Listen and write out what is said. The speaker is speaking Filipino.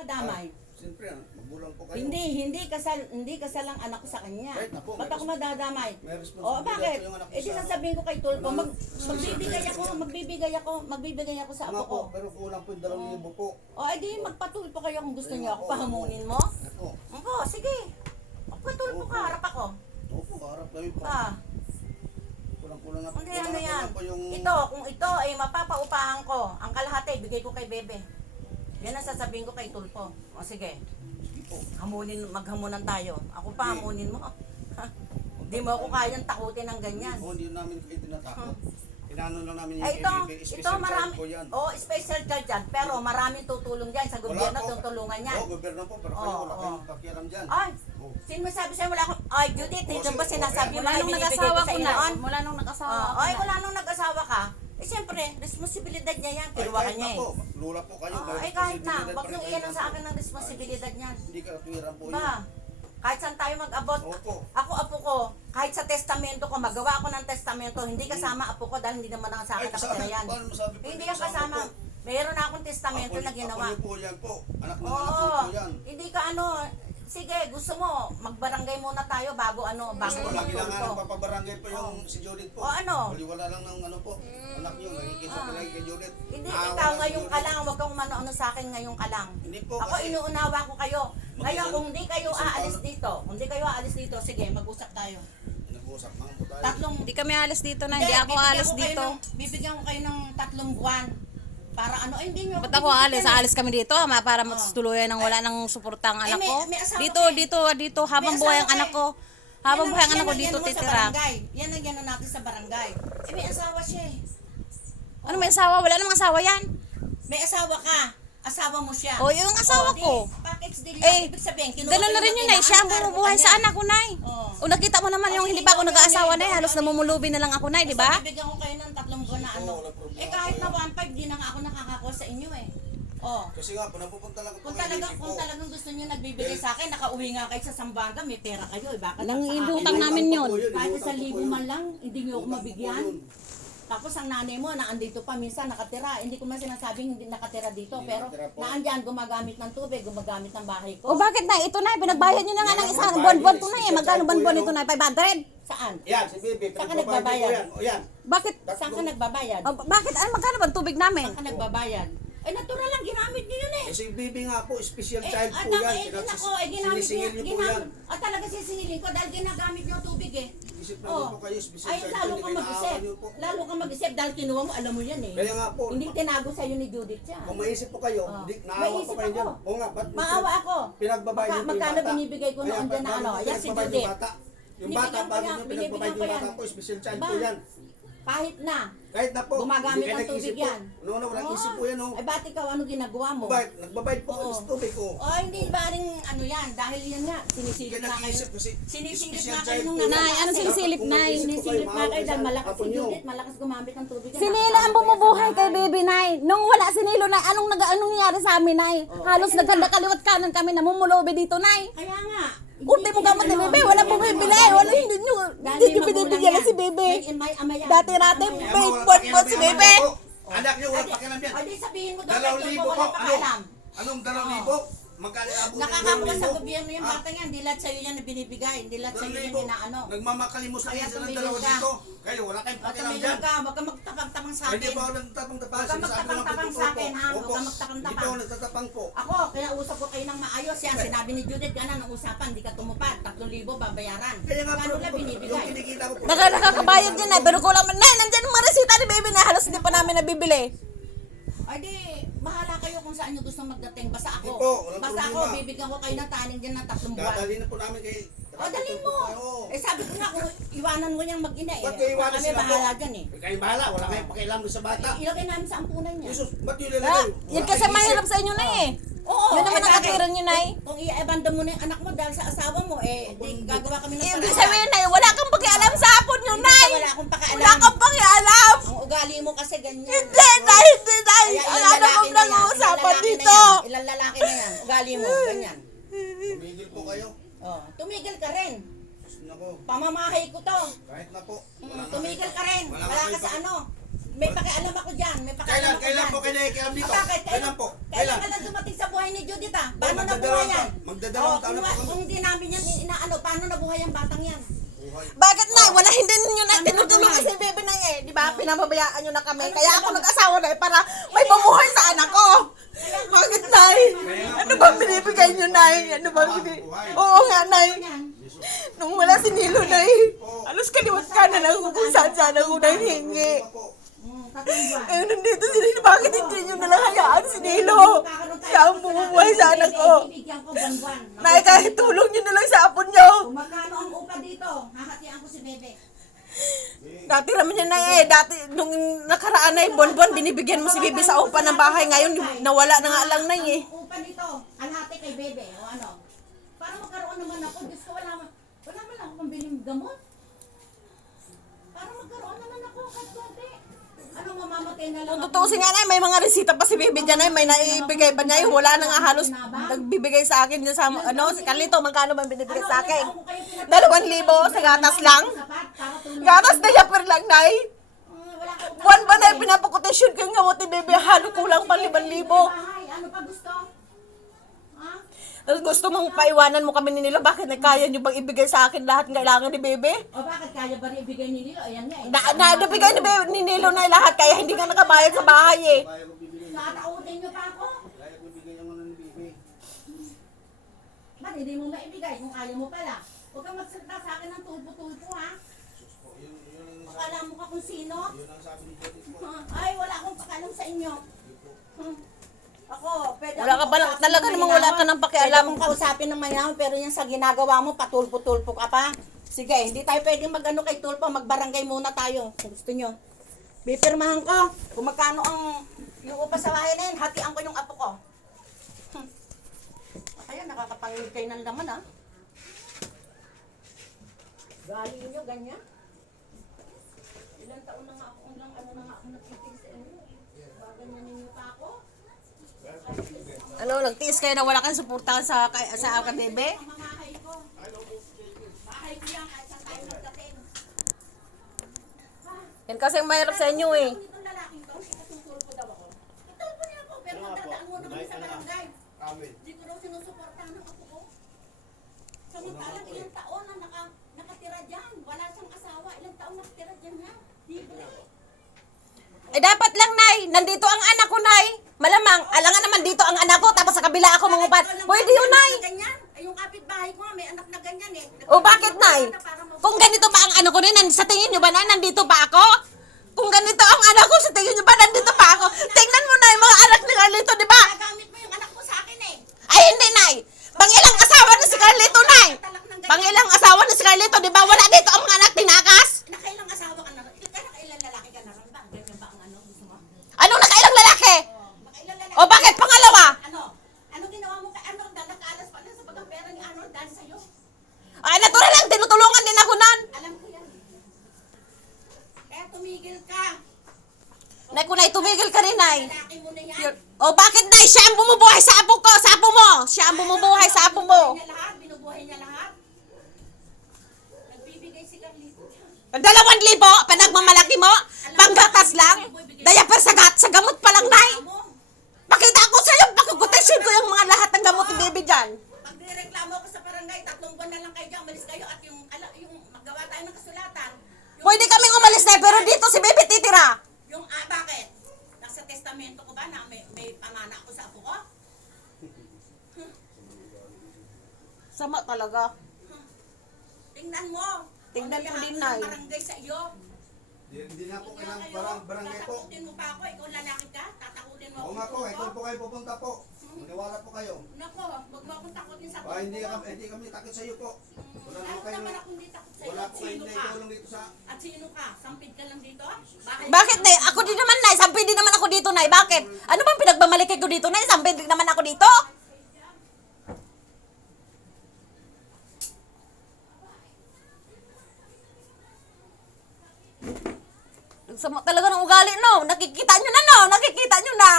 madadamay? Siyempre, magulang po kayo. Hindi kasal ang anak ko sa kanya. Right na po, Ba't ako madadamay? may O responsibilidad bakit? po yung anak ko Eh di sa- sasabihin ko kay Tulfo, Walang- magbibigay ako sa Nga apo ko. po, pero kulang po yung 2,000 po. O edi magpatulpo kayo kung gusto Ayun niyo ako po. pahamunin mo. Ako. Opo, sige. Magpatulpo ka, harap ako. Opo, harap kami po. Ah, Kulang-kulang na po. hindi ano yan. Kulang po yung... Ito, kung ito ay mapapaupahan ko, ang kalahati, bigay ko kay Bebe. Yan ang sasabihin ko kay Tulfo. O sige, maghamunan tayo. Ako pa hamunin mo. Hindi mo ako kayang takutin ng ganyan. Hindi namin kayo tinatakot. Inano lang namin yung Eh, ito special marami, child po yan. special child dyan, pero maraming tutulong dyan sa gobyerno, Wala po. tutulungan yan. Gobyerno po, pero kayo wala Oo. kayong pakialam dyan. Ay, Oh. sino masabi sa'yo wala akong, ay Judith, ito ba sinasabi mo Wala na nung binibigay ko nag-asawa sa ko iyo na. noon? Wala nung nag-asawa ko Ay, na. wala nung nag-asawa ka. Eh, siyempre, responsibilidad niya yan, kinuha ka Kahit niya na eh. po, lula po kayo. may Ay, kahit na, responsibilidad wag pa rin nung kayo iyan dyan sa po. akin ng responsibilidad niyan. Hindi ka katwiran po yun. Ba, kahit saan tayo mag-abot, Opo. ako apo ko, kahit sa testamento ko, magawa ako ng testamento, hindi kasama apo ko dahil hindi naman ang sa akin nakatira yan. paano masabi po? Hindi yan kasama. Meron na akong testamento na ginawa. Ako po yan po. Anak ng anak Oo, ko po yan. hindi ka sige, gusto mo, magbarangay muna tayo bago bago Lagi na nga magtulpo. nagpapabarangay po yung si Judith po. O, ano? Wala lang ng po. Anak niyo, nagkikisa ko lang kay Judith. Hindi, Naawa ikaw si ngayong Judith. ka lang, huwag kang ano sa akin ngayong ka lang. Hindi po Ako kasi. inuunawa ko kayo. Ngayon, Mag-isang- kung hindi kayo isang aalis taon- dito, sige, mag-usap tayo. Nag-usap lang po tayo. Tatlong, Hindi kami alis dito na. Hindi ako alis dito. Bibigyan ko kayo ng 3 buwan. Para hindi nyo Ba't ako alis? Aalis kami dito para matutuluyan ng wala nang suporta ang anak ko. may asawa Dito, ka eh. dito, habang May buhay asawa ang anak ka ko. Habang buhay ang anak ko Yan dito mo sa titira. barangay. Yan ang gano'n natin sa barangay. May asawa siya eh. Ano may asawa? Wala namang asawa yan. May asawa ka. Asawa mo siya. O, yung asawa ko. Package deal Eh, yan. Ibig sabihin, kinuha Ganun ko na rin yung yun, Nay. Siya ang kailangan, bumubuhay araw sa niya. anak ko, Nay. Oo. O nakita mo naman yung hindi pa ako nag-aasawa, Nay. Halos namumulubi na lang ako, Nay, di ba? Basta bibigyan ko kayo ng 3 buwan na ano. wala problema Eh kahit po na yan. 1.5, di na nga ako nakakakuha sa inyo eh. Oh. Kasi nga po, napupunta lang po Kung kay Nikki po. talagang gusto niyo nagbibigay sa akin, nakauwi nga kayo sa Sambuanga, may pera kayo eh. Bakit Nang sa akin? idutang namin yun. Kahit sa libo man lang, hindi niyo ako Utang po mabigyan. yun. Tapos ang nanay mo, naandito pa minsan nakatira. Hindi ko man sinasabing hindi nakatira dito, Hindi pero nakatira po. naandyan, gumagamit ng tubig, gumagamit ng bahay O ko. bakit, Nay? Ito, Nay. Pinagbayad nyo na nga Yan ng ang isang bayad buwan-buwan yun, to, Nay. special Magkano charge buwan-buwan po ito, yan, Nay? 500? Saan? Yan, si Bibi. Saan ka pinagbabayad nagbabayad? po yan. O yan. Bakit? Saan ka nagbabayad? O, bakit? Ano, magkano ba ang tubig namin? Saan ka nagbabayad? Eh, natural lang, ginamit niyo yun eh. Eh, si Bibi nga po, special Eh, child po nako, yan. nako, ginamit Sinisingil niyo, niyo po yan. talaga sisingilin ko dahil ginagamit niyo ang tubig eh. Isip namin po kayo, special Ay, child lalo po, ka hindi kayo mag-isip. naawa niyo po. Lalo ka mag-isip dahil kinuha mo, alam mo yan eh. Kaya nga po, Hindi tinago sa'yo ni Judith yan. kung maisip po kayo, Oh. naawa May po isip kayo ako. dyan. O nga, ba't Maawa ako. pinagbabayad niyo po yung Magkano bata? binibigay ko Kaya, noon dyan na ba't ano? bakit Yan si pinagbabayad Judith. yung bata? Yung Binibigyan bata, ko bago yan, niyo binibigyan pinagbabayad ko yung yan. bata po, special child Ba? po yan. Kahit na. Kahit na po, Gumagamit hindi kayo ng tubig nag-isip po. yan. Noon, walang Oo. isip po yan, oh. Ay, ba't ikaw, ano ginagawa mo? Bakit? Nagbabayad po kayo Oo. sa tubig, oh. Oh, hindi ba rin ano yan? Dahil yan nga, Hindi sinisilip kayo na kayo. nag-isip kasi Sinisilip special na kayo child nung po yan. Nay, ano sinisilip, Nay? Sinisilip na kayo dahil malakas Apo si niyo. Judith, malakas gumamit ng tubig. yan. Sinila ang bumubuhay kay Baby, Nay. Nung wala si Nilo, Nay, anong nangyari sa amin, Nay? Halos Ayun naghanda kaliwat kanan kami, namumulobe dito, Nay. Kaya nga. Ulti mo gamot ni Bebe, wala bumibili. Wala, hindi nyo binibigyan na si Bebe. Dati-rati, may pot si Bebe. Anak niyo, walang pakialam yan. Ay, di sabihin mo daw, 2,000 wala po. pa Ano? alam. Anong 2,000? Magkano abutin Nakakakuha sa 2,000? gobyerno yung bata yan, hindi lahat sa'yo yan na binibigay, hindi lahat sa'yo yan 2,000. inaano. Nagmamakalimos lang Kaya yan sa tumigil dalawa ka. dito. Kayo, wala kayong At pakialam tumigil dyan. ka, wag ka magtapang-tapang sa Hindi akin. po ako nagtatapang-tapang. Huwag ka Sinasabi lang po magtapang-tapang totoo sa po. akin, ha? Huwag Opo. ka magtapang-tapang. Hindi po ako nagtatapang po. Ako, kaya usap ko kayo ng maayos yan. Sinabi ni Judith, gana ng usapan, di ka tumupad. 3,000 babayaran. Kaya nga Kano po, na yung binibigay? kinikita ko po. Nakakabayad yan, Nay. Pero kulang man, Nay, nandyan ang mga resita ni Baby na halos hindi pa namin nabibili. Ay di, bahala kayo kung saan nyo gusto magdating. Basta Hindi ako. po, walang Basta ako, problema. bibigyan ko kayo ng taning dyan ng 3 buwan. Dadali na po namin kay... O, dalhin mo. Oo. Eh sabi ko nga, kung iwanan mo niyang mag-ina eh. Ba't kayo iwanan Kami sila po? bahala dyan eh. Kayo bahala, wala kayong pakialam doon sa bata. Ilagay namin sa ampunan niya. Jesus, ba't yun Ah, lalagay? yan kasi mahirap sa inyo, Nay, eh. Oo. Yun naman ang bakit? katwiran niyo, Nay. Kung i-abandon mo na yung anak mo dahil sa asawa mo, eh, di gagawa kami ng Ibig sabihin, Nay, wala kang pakialam sa hapon yun, Nay. Wala akong pakialam. Wala kang pakialam. Ang ugali mo kasi ganyan. Hindi, Nay, hindi, Nay. Kaya Ang ilang ano lalaki kong na yan, nag-uusapan ilang lalaki dito. na yan, ilang lalaki na yan. Ugali mo, ganyan. Tumigil po kayo. Oh, tumigil ka rin. Nako, Pamamahay ko to. kahit na po. Tumigil ka rin. Wala Wala nga ka kayo sa ano. May pakialam ako dyan. May pakialam Kailan? ako Kailan dyan. po kayo nakikialam dito? Ah, bakit? Kailan po? Kailan Kailan? ka lang dumating sa buhay ni Judith ah? Paano nabuhay magdadalawang yan? magdadalawang Oh, taon na po kami. kung hindi namin yan inaano, paano nabuhay ang batang yan? Buhay. Bakit na? Wala hindi ninyo na Ano tinutulungan naman? si bebe na eh. Di ba? Pinababayaan nyo na kami. Ano Kaya ba? ako nag-asawa na eh para may pamuhay sa anak ko. Bakit na Ano ba binibigay nyo na Ano ba Oo nga na Yan. Nung wala si Nilo na alos kaliwat ka na lang kung saan saan ako nahingi. Tatlong buwan. Eh, nandito si Nilo. Bakit hindi nyo nalang hayaan si Nilo? Siya ang bumubuhay sa anak ko. Bibigyan ko buwan-buwan. Nay, kahit tulong nyo na lang sa apon nyo. Kung magkano ang upa dito, hahatian ko si Bebe. Dati naman yan na eh. Dati, nung nakaraan na buwan-buwan, binibigyan mo si Bibi sa upa ng bahay. Ngayon, nawala na nga lang na eh. Ang upa dito, alhati kay Bebe, o ano. Para magkaroon naman ako, Diyos ko, wala man ako pambiling gamot. Para magkaroon naman ako, kahit konti. Ano, mamamatay na lang Kung ako. tutusin nga na, may mga resita pa si Bibi dyan ay may naibigay pa niya. Wala na nga halos nagbibigay sa akin dyan sa, si Carlito, magkano man binibigay sa akin? 2,000 sa gatas lang. Gatas na yapper lang, Nay. Buwan ba na pinapakotasyon ko yung gamot ni Bibi, halo kulang pa 5,000. Ano pa gusto? Ha? Tapos gusto mong paiwanan mo kami ni Nilo, bakit kaya nyo bang ibigay sa akin lahat ng kailangan ni Bibi? O bakit kaya ba rin ibigay ni Lilo? Ayan nga eh. Nabigay ni Nilo na lahat, kaya hindi ka nakabayad sa bahay eh. Kaya ko bibigyan. Nakatautin niyo pa ako. Kaya ko bibigyan mo ng bibi. Ba't hindi mo maibigay kung kaya mo pala? Huwag kang magsalita sa akin ng tulpo-tulpo ha. Yun Pakala mo ka kung sino. ang sabi ni Judith po. Ay, wala akong pakalam sa inyo. Ako, pwede Wala ka akong ba, kausapin talaga ng namang wala ka mayaman. ng pakialam. Pwede akong kausapin ng mayaman, pero yung sa ginagawa mo, patulpo-tulpo ka pa. Sige, hindi tayo pwedeng mag-ano kay Tulpo, magbarangay muna tayo. Kung gusto nyo. Bipirmahan ko, kung magkano ang yung upa sa bahay na yun, hatian ko yung apo ko. Kaya nakakapangilid kayo ng laman ha. Galing nyo, ganyan. Ilang taon na nga ako, ilang ano na nga ako nagtitig sa inyo. Baganyan ninyo pa ako. Ano, nagtiis kayo na wala kang suportahan sa akin, Bebe? Ang mamahay ko. Bahay ko yan, kahit saan tayo nagdating. Yan kasi ang mahirap sa inyo eh. Itong lalaking to, itutulpo daw ako. Itulpo niya ako, pero magdadaan muna kami sa barangay. Amen. Hindi ko daw sinusuportahan ng ako ko. Samantalang ilang taon na nakatira dyan. Wala siyang asawa, ilang taon nakatira dyan niya. Libre. Eh dapat lang, Nay. Nandito ang anak ko, Nay. Malamang, alangan naman dito ang anak ko, tapos sa kabila ako mangupat. Pwede yun, Nay. Ganyan. Ay, yung kapitbahay ko nga, may anak na ganyan eh. O bakit, Nay? Kung ganito ba ang ano ko rin, sa tingin nyo ba, Nay, nandito ba ako? Kung ganito ang anak ko, sa tingin nyo ba, nandito pa ako? Tingnan mo, Nay, mga anak ni Carlito, di ba? Nagamit mo yung anak ko sa akin eh. Ay, hindi, Nay. Pangilang asawa ni si Carlito, Nay. Pangilang asawa ni si Carlito, di ba? Wala dito ang mga anak tinakas. Nakailang asawa ka na rin? Nakailang lalaki ka na rin ba? Ganyan ba ang ano? Gusto mo? Ano nakailang lalaki? Nakailang lalaki? O bakit pangalawa? Ano? Ano ginawa mo kay Arnold? Nakaalas pa na sa pagkapera ni Arnold dahil sa'yo. Ay, natural lang, tinutulungan din ako nun. Alam ko yan. Kaya tumigil ka. Nay, kung Nay, tumigil ka rin, Nay. Lalaki mo na yan. O bakit, Nay? Siya ang bumubuhay sa apo ko, sa apo mo. Siya ang bumubuhay sa apo mo. Binubuhay niya lahat. Nagbibigay si Carlito. 2,000, panagmamalaki mo, panggatas lang, diaper sa gamot pa lang, Nay. Amo, Pakita ko sa'yo, pakukutasyon ko yung mga lahat ng gamot ni Baby dyan. pag nireklamo ako sa barangay, 3 buwan na lang kayo dyan, umalis kayo at yung maggawa tayo ng kasulatan. Pwede kaming umalis na, pero dito si Baby titira. Bakit? Nasa testamento ko ba na may pamana ako sa apo ko? Sama talaga. Tingnan mo. Tingnan Ano ko din, yung Nay. barangay sa iyo. Hindi na po Kaya kailangan kayo, barangay po. tatakutin mo pa ako, ikaw lalaki ka, tatakutin mo Oo nga po, ito po kayo pupunta po. Maniwala po kayo. Nako, wag mo akong takutin sa Hindi kami takot sa iyo po. Wala Ano po kayo. naman ako hindi takot sa iyo? Wala At po kayo sino na ka? itulong dito sa... At sino ka? Sampid ka lang dito? Bakit, Nay? Ako din naman, Nay. Sampid din naman ako dito, Nay. Bakit? Ano bang pinagmamalaki ko dito, Nay? Sampid din naman ako dito. Sama talaga ng ugali, no? Nakikita nyo na, no? Nakikita nyo na.